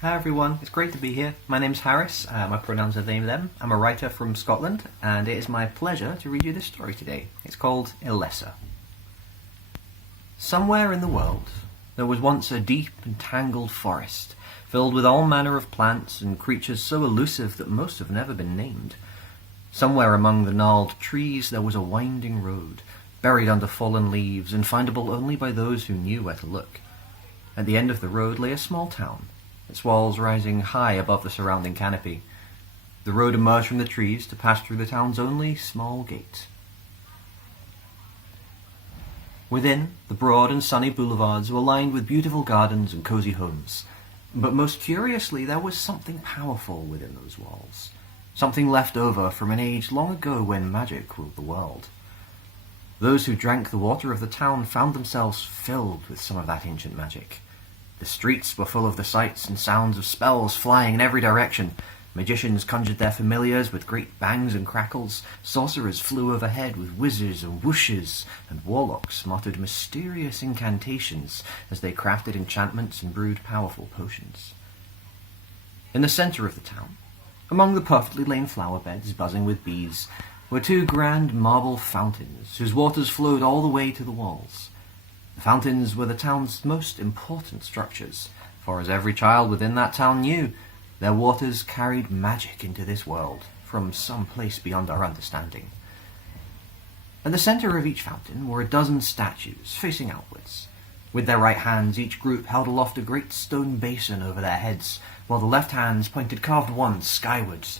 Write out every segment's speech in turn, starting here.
Hi everyone, it's great to be here. My name's Harris, my pronouns are they, them. I'm a writer from Scotland, and it is my pleasure to read you this story today. It's called Elessa. Somewhere in the world, there was once a deep and tangled forest, filled with all manner of plants and creatures so elusive that most have never been named. Somewhere among the gnarled trees there was a winding road, buried under fallen leaves and findable only by those who knew where to look. At the end of the road lay a small town, its walls rising high above the surrounding canopy. The road emerged from the trees to pass through the town's only small gate. Within, the broad and sunny boulevards were lined with beautiful gardens and cosy homes. But most curiously, there was something powerful within those walls. Something left over from an age long ago when magic ruled the world. Those who drank the water of the town found themselves filled with some of that ancient magic. The streets were full of the sights and sounds of spells flying in every direction. Magicians conjured their familiars with great bangs and crackles, sorcerers flew overhead with whizzes and whooshes, and warlocks muttered mysterious incantations as they crafted enchantments and brewed powerful potions. In the centre of the town, among the perfectly lain flower beds buzzing with bees, were two grand marble fountains whose waters flowed all the way to the walls. The fountains were the town's most important structures, for as every child within that town knew, their waters carried magic into this world from some place beyond our understanding. At the centre of each fountain were a dozen statues facing outwards. With their right hands, each group held aloft a great stone basin over their heads, while the left hands pointed carved wands skywards.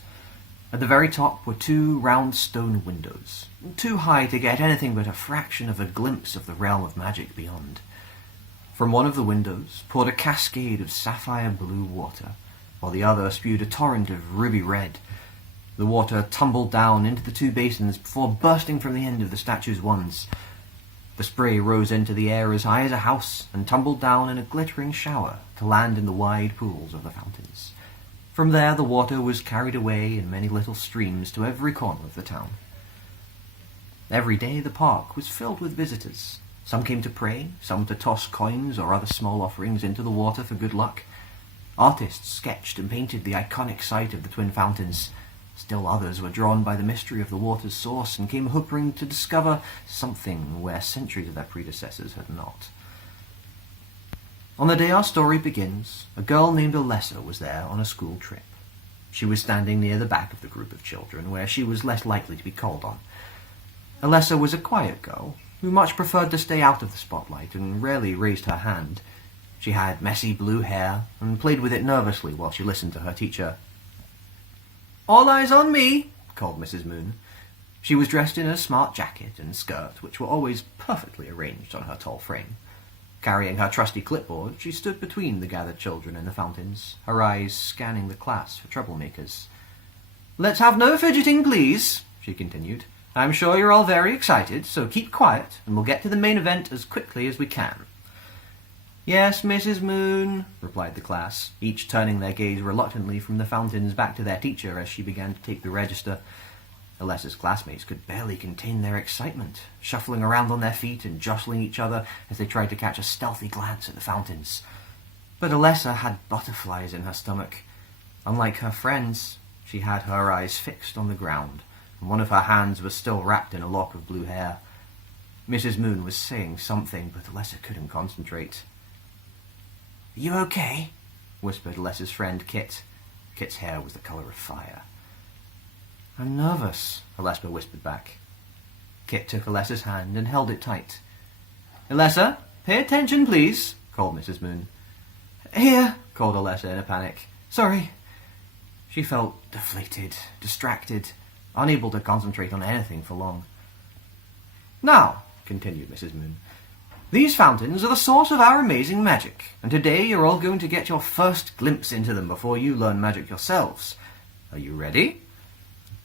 At the very top were two round stone windows, too high to get anything but a fraction of a glimpse of the realm of magic beyond. From one of the windows poured a cascade of sapphire blue water, while the other spewed a torrent of ruby red. The water tumbled down into the two basins before bursting from the end of the statue's wands. The spray rose into the air as high as a house and tumbled down in a glittering shower to land in the wide pools of the fountains. From there the water was carried away in many little streams to every corner of the town. Every day the park was filled with visitors. Some came to pray, some to toss coins or other small offerings into the water for good luck. Artists sketched and painted the iconic sight of the twin fountains. Still others were drawn by the mystery of the water's source and came hoping to discover something where centuries of their predecessors had not. On the day our story begins, a girl named Elessa was there on a school trip. She was standing near the back of the group of children, where she was less likely to be called on. Elessa was a quiet girl, who much preferred to stay out of the spotlight and rarely raised her hand. She had messy blue hair, and played with it nervously while she listened to her teacher. "All eyes on me," called Mrs. Moon. She was dressed in a smart jacket and skirt, which were always perfectly arranged on her tall frame. Carrying her trusty clipboard, she stood between the gathered children in the fountains, her eyes scanning the class for troublemakers. "Let's have no fidgeting, please," she continued. "I'm sure you're all very excited, so keep quiet, and we'll get to the main event as quickly as we can." "Yes, Mrs. Moon," replied the class, each turning their gaze reluctantly from the fountains back to their teacher as she began to take the register. Alessa's classmates could barely contain their excitement, shuffling around on their feet and jostling each other as they tried to catch a stealthy glance at the fountains. But Elessa had butterflies in her stomach. Unlike her friends, she had her eyes fixed on the ground, and one of her hands was still wrapped in a lock of blue hair. Mrs. Moon was saying something, but Elessa couldn't concentrate. "Are you okay?" whispered Alessa's friend Kit. Kit's hair was the colour of fire. "I'm nervous," Elessa whispered back. Kit took Alessa's hand and held it tight. "Elessa, pay attention, please," called Mrs. Moon. "Here," called Elessa in a panic. "Sorry." She felt deflated, distracted, unable to concentrate on anything for long. "Now," continued Mrs. Moon, "these fountains are the source of our amazing magic, and today you're all going to get your first glimpse into them before you learn magic yourselves. Are you ready?"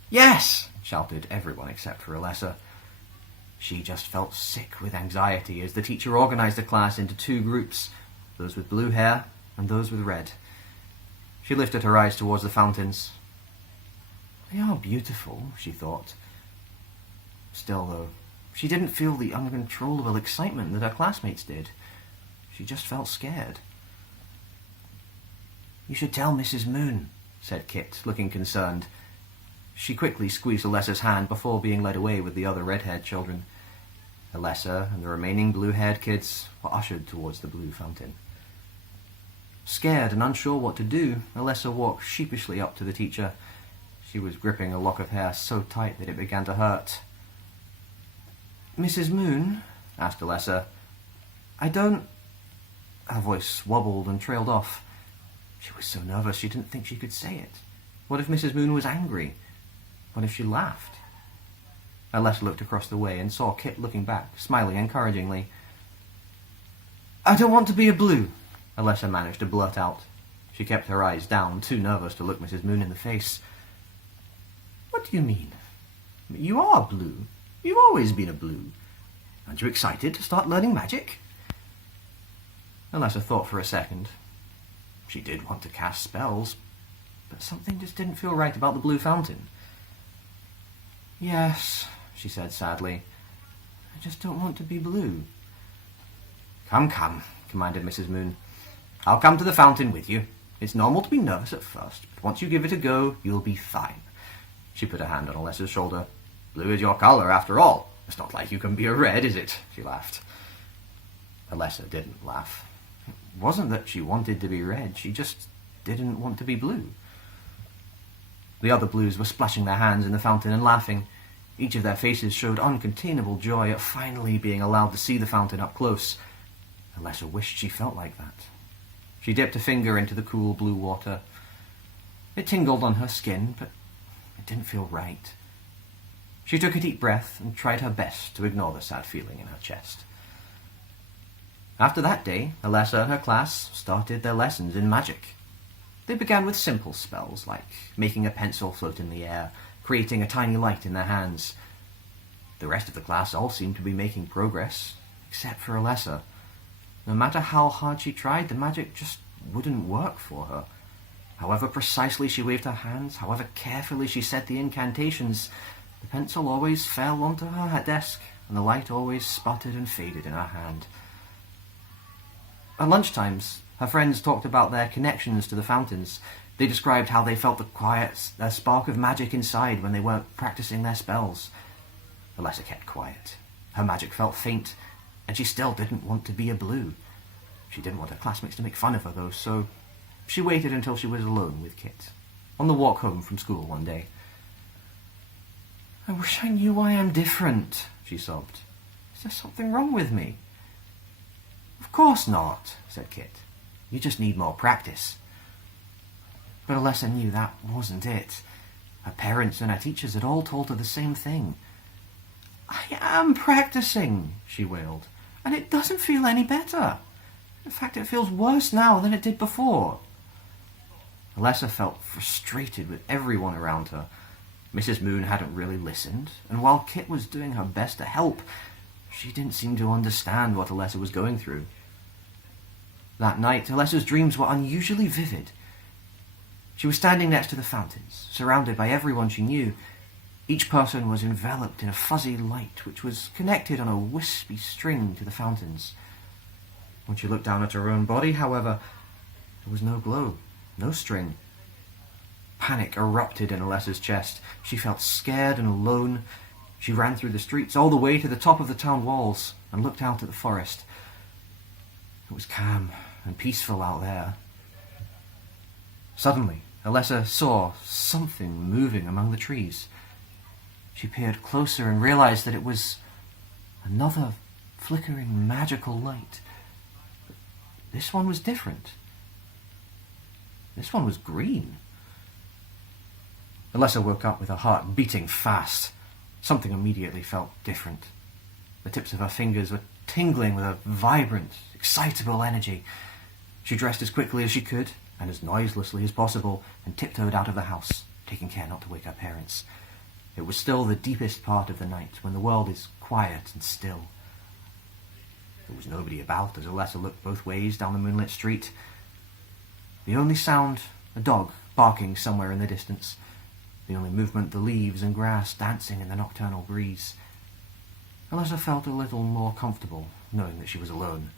"Yes!" shouted everyone except for Elessa. She just felt sick with anxiety as the teacher organized the class into two groups, those with blue hair and those with red. She lifted her eyes towards the fountains. "They are beautiful," she thought. Still, though, she didn't feel the uncontrollable excitement that her classmates did. She just felt scared. "You should tell Mrs. Moon," said Kit, looking concerned. She quickly squeezed Alessa's hand before being led away with the other red-haired children. Elessa and the remaining blue-haired kids were ushered towards the blue fountain. Scared and unsure what to do, Elessa walked sheepishly up to the teacher. She was gripping a lock of hair so tight that it began to hurt. "Mrs. Moon?" asked Elessa. "I don't—" Her voice wobbled and trailed off. She was so nervous she didn't think she could say it. What if Mrs. Moon was angry? What if she laughed? Elessa looked across the way and saw Kit looking back, smiling encouragingly. "I don't want to be a blue," Elessa managed to blurt out. She kept her eyes down, too nervous to look Mrs. Moon in the face. "What do you mean? You are blue. You've always been a blue. Aren't you excited to start learning magic?" Elessa thought for a second. She did want to cast spells, but something just didn't feel right about the blue fountain. "Yes," she said sadly. "I just don't want to be blue." "Come, come," commanded Mrs. Moon. "I'll come to the fountain with you. It's normal to be nervous at first, but once you give it a go, you'll be fine." She put her hand on Alessa's shoulder. "Blue is your colour, after all. It's not like you can be a red, is it?" She laughed. Alessa didn't laugh. It wasn't that she wanted to be red, she just didn't want to be blue. The other blues were splashing their hands in the fountain and laughing. Each of their faces showed uncontainable joy at finally being allowed to see the fountain up close. Elessa wished she felt like that. She dipped a finger into the cool blue water. It tingled on her skin, but it didn't feel right. She took a deep breath and tried her best to ignore the sad feeling in her chest. After that day, Elessa and her class started their lessons in magic. They began with simple spells, like making a pencil float in the air, creating a tiny light in their hands. The rest of the class all seemed to be making progress, except for Elessa. No matter how hard she tried, the magic just wouldn't work for her. However precisely she waved her hands, however carefully she said the incantations, the pencil always fell onto her desk, and the light always sputtered and faded in her hand. At lunchtimes, her friends talked about their connections to the fountains. They described how they felt the quiet, spark of magic inside when they weren't practicing their spells. Elessa kept quiet. Her magic felt faint, and she still didn't want to be a blue. She didn't want her classmates to make fun of her, though, so she waited until she was alone with Kit, on the walk home from school one day. "I wish I knew why I'm different," she sobbed. "Is there something wrong with me?" "Of course not," said Kit. "You just need more practice." But Elessa knew that wasn't it. Her parents and her teachers had all told her the same thing. "I am practicing," she wailed, "and it doesn't feel any better. In fact, it feels worse now than it did before." Elessa felt frustrated with everyone around her. Mrs. Moon hadn't really listened, and while Kit was doing her best to help, she didn't seem to understand what Elessa was going through. That night, Alessa's dreams were unusually vivid. She was standing next to the fountains, surrounded by everyone she knew. Each person was enveloped in a fuzzy light which was connected on a wispy string to the fountains. When she looked down at her own body, however, there was no glow, no string. Panic erupted in Alessa's chest. She felt scared and alone. She ran through the streets all the way to the top of the town walls and looked out at the forest. It was calm and peaceful out there. Suddenly, Elessa saw something moving among the trees. She peered closer and realized that it was another flickering magical light. But this one was different. This one was green. Elessa woke up with her heart beating fast. Something immediately felt different. The tips of her fingers were tingling with a vibrant, excitable energy. She dressed as quickly as she could, and as noiselessly as possible, and tiptoed out of the house, taking care not to wake her parents. It was still the deepest part of the night, when the world is quiet and still. There was nobody about as Elessa looked both ways down the moonlit street. The only sound, a dog barking somewhere in the distance. The only movement, the leaves and grass dancing in the nocturnal breeze. Elessa felt a little more comfortable, knowing that she was alone.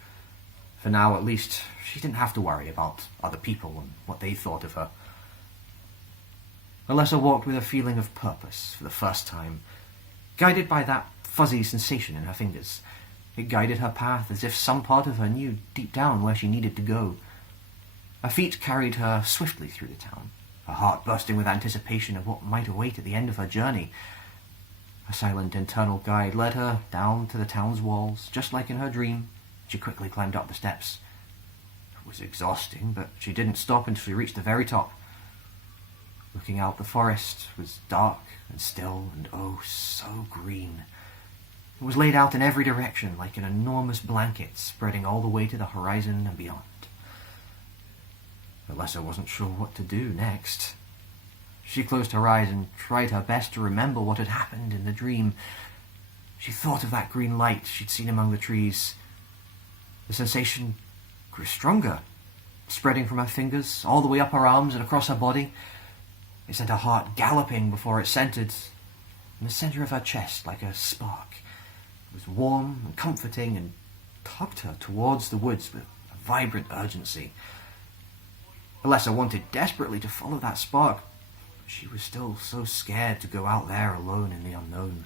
For now, at least, she didn't have to worry about other people and what they thought of her. Elessa walked with a feeling of purpose for the first time, guided by that fuzzy sensation in her fingers. It guided her path as if some part of her knew deep down where she needed to go. Her feet carried her swiftly through the town, her heart bursting with anticipation of what might await at the end of her journey. A silent internal guide led her down to the town's walls, just like in her dream. She quickly climbed up the steps. It was exhausting, but she didn't stop until she reached the very top. Looking out, the forest was dark and still and oh, so green. It was laid out in every direction like an enormous blanket spreading all the way to the horizon and beyond. Elessa wasn't sure what to do next. She closed her eyes and tried her best to remember what had happened in the dream. She thought of that green light she'd seen among the trees. The sensation grew stronger, spreading from her fingers all the way up her arms and across her body. It sent her heart galloping before it centered in the center of her chest like a spark. It was warm and comforting and tugged her towards the woods with a vibrant urgency. Elessa wanted desperately to follow that spark, but she was still so scared to go out there alone in the unknown.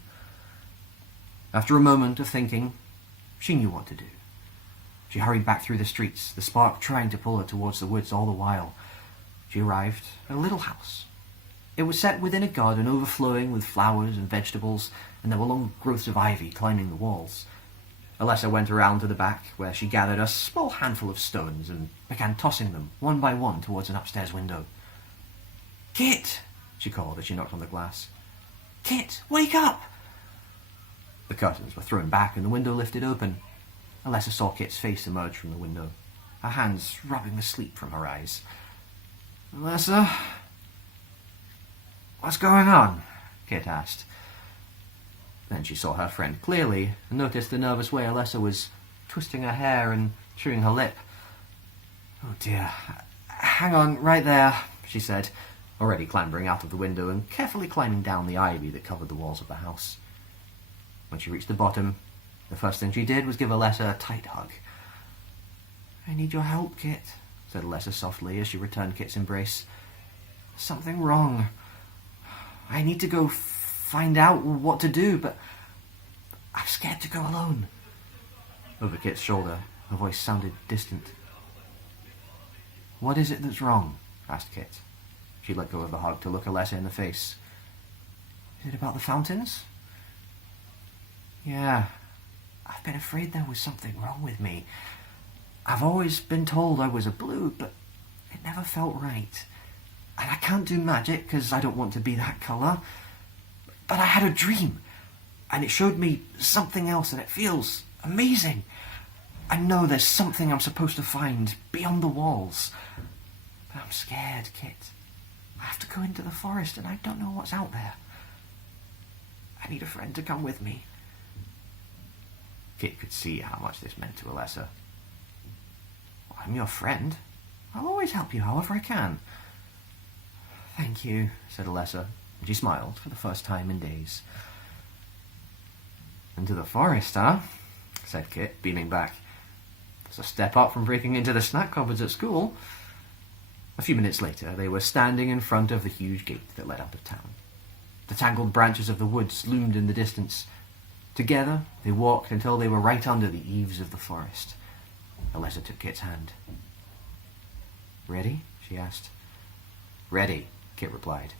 After a moment of thinking, she knew what to do. She hurried back through the streets, the spark trying to pull her towards the woods all the while. She arrived at a little house. It was set within a garden overflowing with flowers and vegetables, and there were long growths of ivy climbing the walls. Elessa went around to the back, where she gathered a small handful of stones and began tossing them one by one towards an upstairs window. "Kit!" she called as she knocked on the glass. "Kit, wake up!" The curtains were thrown back and the window lifted open. Elessa saw Kit's face emerge from the window, her hands rubbing the sleep from her eyes. "Elessa? What's going on?" Kit asked. Then she saw her friend clearly and noticed the nervous way Elessa was twisting her hair and chewing her lip. "Oh dear, hang on right there," she said, already clambering out of the window and carefully climbing down the ivy that covered the walls of the house. When she reached the bottom, the first thing she did was give Elessa a tight hug. "I need your help, Kit," said Elessa softly as she returned Kit's embrace. "There's something wrong. I need to go find out what to do, but I'm scared to go alone." Over Kit's shoulder, her voice sounded distant. "What is it that's wrong?" asked Kit. She let go of the hug to look Elessa in the face. "Is it about the fountains?" "Yeah, I've been afraid there was something wrong with me. I've always been told I was a blue, but it never felt right. And I can't do magic because I don't want to be that colour. But I had a dream, and it showed me something else, and it feels amazing. I know there's something I'm supposed to find beyond the walls. But I'm scared, Kit. I have to go into the forest, and I don't know what's out there. I need a friend to come with me." Kit could see how much this meant to Elessa. "I'm your friend. I'll always help you however I can." "Thank you," said Elessa, and she smiled for the first time in days. "Into the forest, huh?" said Kit, beaming back. "It's a step up from breaking into the snack cupboards at school." A few minutes later, they were standing in front of the huge gate that led out of town. The tangled branches of the woods loomed in the distance. Together, they walked until they were right under the eaves of the forest. Elessa took Kit's hand. "Ready?" she asked. "Ready," Kit replied.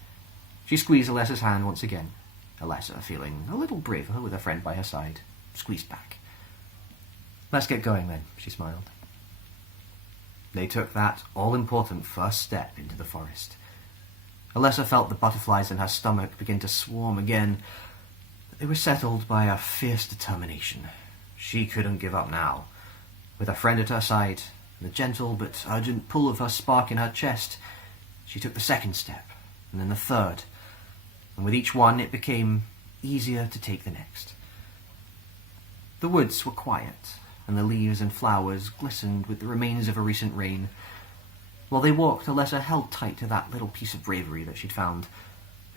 She squeezed Alessa's hand once again. Elessa, feeling a little braver with a friend by her side, squeezed back. "Let's get going then," she smiled. They took that all-important first step into the forest. Elessa felt the butterflies in her stomach begin to swarm again, but they were settled by a fierce determination. She couldn't give up now. With a friend at her side, and the gentle but urgent pull of her spark in her chest, she took the second step, and then the third, and with each one it became easier to take the next. The woods were quiet, and the leaves and flowers glistened with the remains of a recent rain. While they walked, Elessa held tight to that little piece of bravery that she'd found.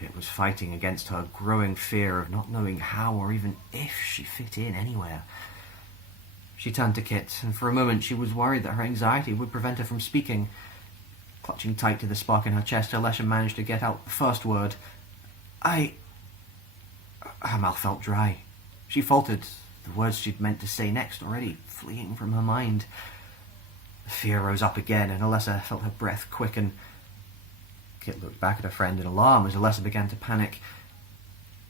It was fighting against her growing fear of not knowing how or even if she fit in anywhere. She turned to Kit, and for a moment she was worried that her anxiety would prevent her from speaking. Clutching tight to the spark in her chest, Elessa managed to get out the first word. Her mouth felt dry. She faltered, the words she'd meant to say next already fleeing from her mind. The fear rose up again, and Elessa felt her breath quicken. Kit looked back at her friend in alarm as Elessa began to panic.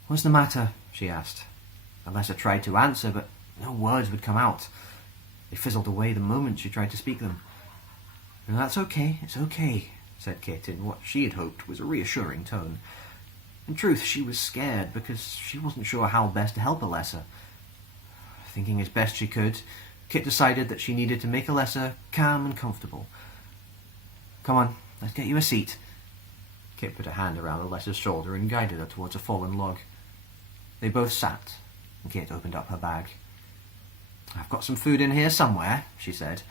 "What's the matter?" she asked. Elessa tried to answer, but no words would come out. They fizzled away the moment she tried to speak them. "No, that's okay, it's okay," said Kit in what she had hoped was a reassuring tone. In truth, she was scared because she wasn't sure how best to help Elessa. Thinking as best she could, Kit decided that she needed to make Elessa calm and comfortable. "Come on, let's get you a seat." Kit put a hand around Alessa's shoulder and guided her towards a fallen log. They both sat, and Kit opened up her bag. "I've got some food in here somewhere," she said.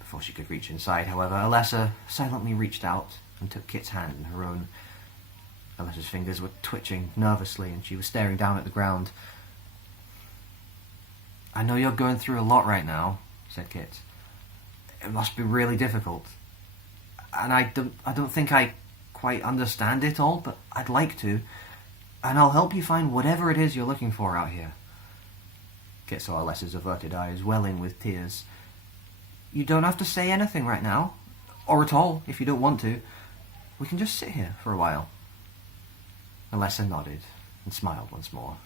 Before she could reach inside, however, Elessa silently reached out and took Kit's hand in her own. Alessa's fingers were twitching nervously, and she was staring down at the ground. "I know you're going through a lot right now," said Kit. "It must be really difficult. And I don't think I quite understand it all, but I'd like to. And I'll help you find whatever it is you're looking for out here." Kit saw Alessa's averted eyes welling with tears. "You don't have to say anything right now, or at all if you don't want to. We can just sit here for a while." Elessa nodded and smiled once more.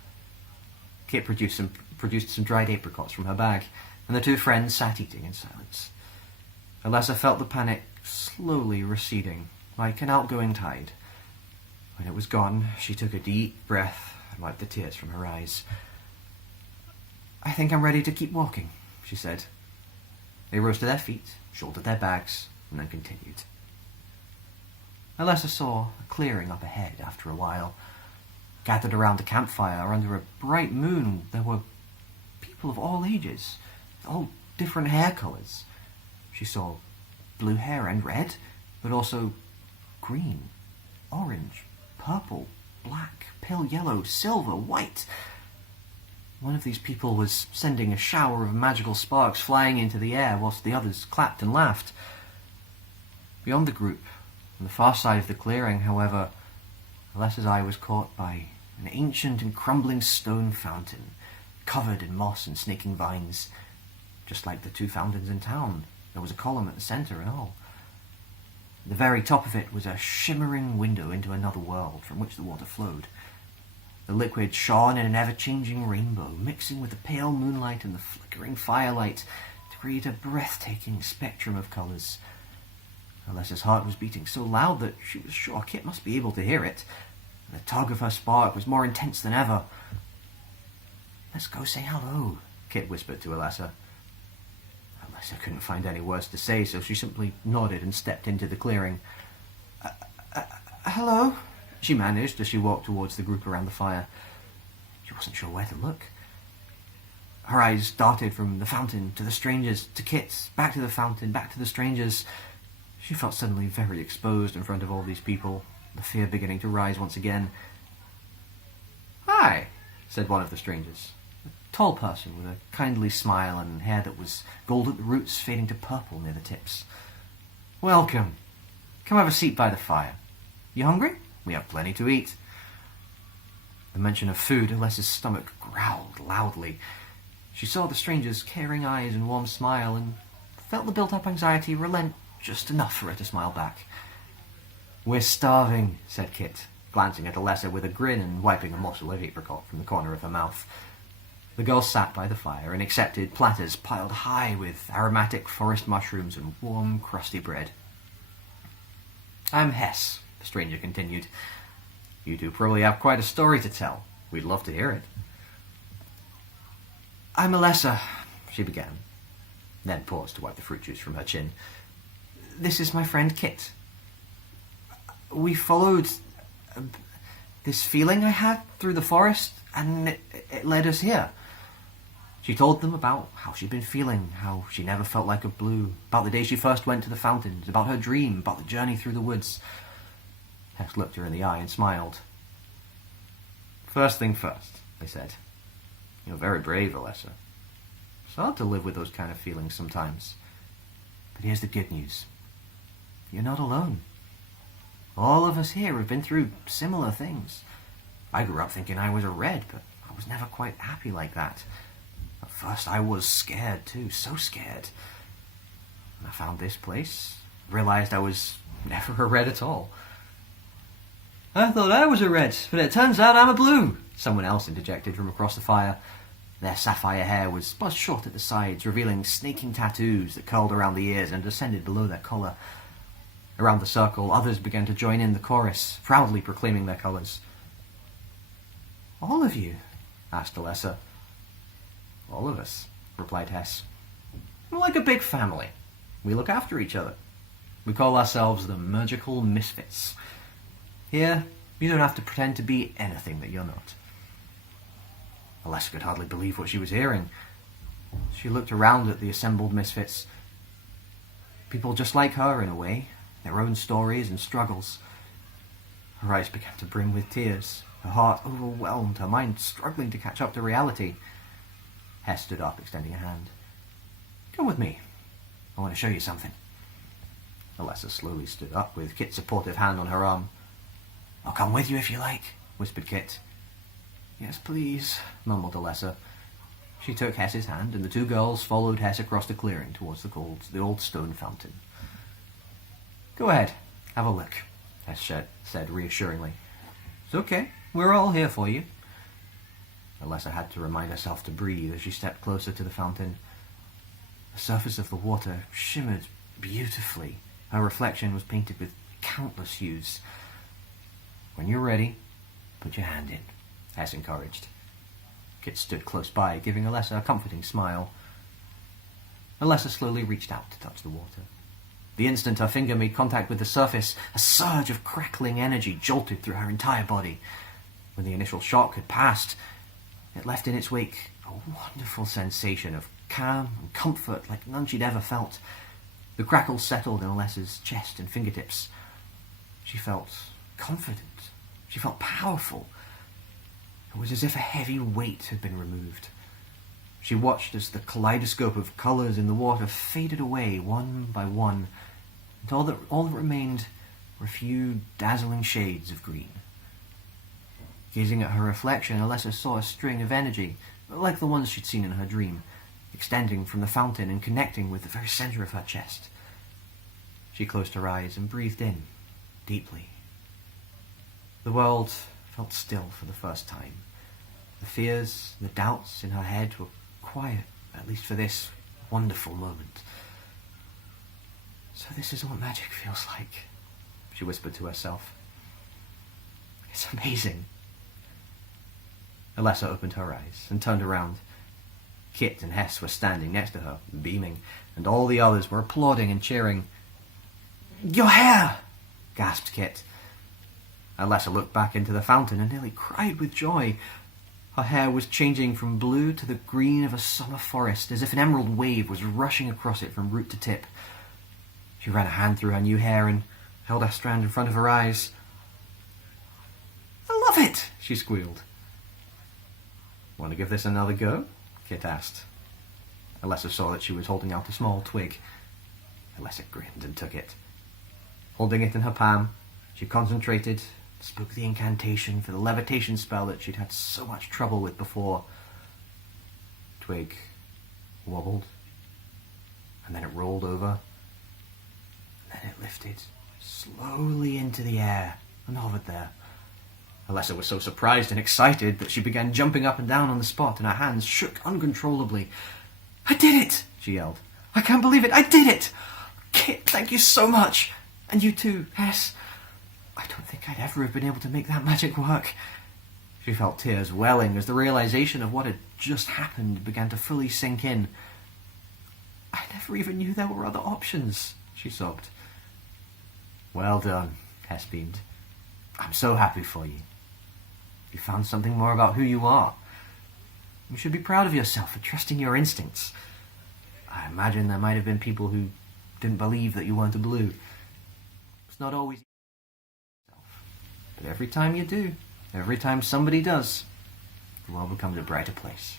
Kit produced some dried apricots from her bag, and the two friends sat eating in silence. Elessa felt the panic slowly receding, like an outgoing tide. When it was gone, she took a deep breath and wiped the tears from her eyes. "I think I'm ready to keep walking," she said. They rose to their feet, shouldered their bags, and then continued. Elessa saw a clearing up ahead after a while. Gathered around a campfire under a bright moon, there were people of all ages, all different hair colours. She saw blue hair and red, but also green, orange, purple, black, pale yellow, silver, white. One of these people was sending a shower of magical sparks flying into the air whilst the others clapped and laughed. Beyond the group, on the far side of the clearing, however, Alessa's eye was caught by an ancient and crumbling stone fountain, covered in moss and snaking vines. Just like the two fountains in town, there was a column at the centre and all. At the very top of it was a shimmering window into another world from which the water flowed. The liquid shone in an ever-changing rainbow, mixing with the pale moonlight and the flickering firelight to create a breathtaking spectrum of colours. Alessa's heart was beating so loud that she was sure Kit must be able to hear it, and the tug of her spark was more intense than ever. "Let's go say hello," Kit whispered to Elessa. Elessa couldn't find any words to say, so she simply nodded and stepped into the clearing. "Hello," she managed as she walked towards the group around the fire. She wasn't sure where to look. Her eyes darted from the fountain to the strangers, to Kit, back to the fountain, back to the strangers. She felt suddenly very exposed in front of all these people, the fear beginning to rise once again. "Hi," said one of the strangers, a tall person with a kindly smile and hair that was gold at the roots fading to purple near the tips. "Welcome. Come have a seat by the fire. You hungry? We have plenty to eat." The mention of food, Alessa's stomach growled loudly. She saw the stranger's caring eyes and warm smile and felt the built-up anxiety relent just enough for her to smile back. "We're starving," said Kit, glancing at Elessa with a grin and wiping a morsel of apricot from the corner of her mouth. The girl sat by the fire and accepted platters piled high with aromatic forest mushrooms and warm, crusty bread. "I'm Hess," the stranger continued. "You two probably have quite a story to tell. We'd love to hear it." "I'm Elessa," she began, then paused to wipe the fruit juice from her chin. "This is my friend Kit. We followed this feeling I had through the forest, and it led us here." She told them about how she'd been feeling, how she never felt like a blue, about the day she first went to the fountains, about her dream, about the journey through the woods. Hess looked her in the eye and smiled. "First thing first," they said. "You're very brave, Elessa. It's hard to live with those kind of feelings sometimes. But here's the good news. You're not alone. All of us here have been through similar things. I grew up thinking I was a red, but I was never quite happy like that. At first I was scared too, so scared. When I found this place, realized I was never a red at all. I thought I was a red, but it turns out I'm a blue, someone else interjected from across the fire. Their sapphire hair was buzzed short at the sides, revealing snaking tattoos that curled around the ears and descended below their collar. Around the circle, others began to join in the chorus, proudly proclaiming their colours. All of you? Asked Elessa. All of us, replied Hess. We're like a big family. We look after each other. We call ourselves the Magical Misfits. Here, you don't have to pretend to be anything that you're not. Elessa could hardly believe what she was hearing. She looked around at the assembled misfits. People just like her in a way, their own stories and struggles. Her eyes began to brim with tears, her heart overwhelmed, her mind struggling to catch up to reality. Hess stood up, extending a hand. Come with me. I want to show you something. Elessa slowly stood up, with Kit's supportive hand on her arm. I'll come with you if you like, whispered Kit. Yes, please, mumbled Elessa. She took Hess's hand, and the two girls followed Hess across the clearing towards the old stone fountain. Go ahead, have a look, Hess said reassuringly. It's okay, we're all here for you. Elessa had to remind herself to breathe as she stepped closer to the fountain. The surface of the water shimmered beautifully. Her reflection was painted with countless hues. When you're ready, put your hand in, Hess encouraged. Kit stood close by, giving Elessa a comforting smile. Elessa slowly reached out to touch the water. The instant her finger made contact with the surface, a surge of crackling energy jolted through her entire body. When the initial shock had passed, it left in its wake a wonderful sensation of calm and comfort like none she'd ever felt. The crackles settled in Alessa's chest and fingertips. She felt confident. She felt powerful. It was as if a heavy weight had been removed. She watched as the kaleidoscope of colours in the water faded away one by one, until all that remained were a few dazzling shades of green. Gazing at her reflection, Elessa saw a string of energy, like the ones she'd seen in her dream, extending from the fountain and connecting with the very centre of her chest. She closed her eyes and breathed in, deeply. The world felt still for the first time. The fears, the doubts in her head were quiet, at least for this wonderful moment. So this is what magic feels like, she whispered to herself. It's amazing. Elessa opened her eyes and turned around. Kit and Hess were standing next to her, beaming, and all the others were applauding and cheering. Your hair! Gasped Kit. Elessa looked back into the fountain and nearly cried with joy. Her hair was changing from blue to the green of a summer forest, as if an emerald wave was rushing across it from root to tip. She ran a hand through her new hair and held a strand in front of her eyes. I love it, she squealed. Want to give this another go? Kit asked. Elessa saw that she was holding out a small twig. Elessa grinned and took it. Holding it in her palm, she concentrated, spoke the incantation for the levitation spell that she'd had so much trouble with before. Twig wobbled, and then it rolled over, and then it lifted slowly into the air and hovered there. Elessa was so surprised and excited that she began jumping up and down on the spot, and her hands shook uncontrollably. I did it! She yelled. I can't believe it! I did it! Kit, thank you so much! And you too, Hess. I don't think I'd ever have been able to make that magic work. She felt tears welling as the realization of what had just happened began to fully sink in. I never even knew there were other options, she sobbed. Well done, Hess beamed. I'm so happy for you. You found something more about who you are. You should be proud of yourself for trusting your instincts. I imagine there might have been people who didn't believe that you weren't a blue. It's not always but every time you do, every time somebody does, the world becomes a brighter place.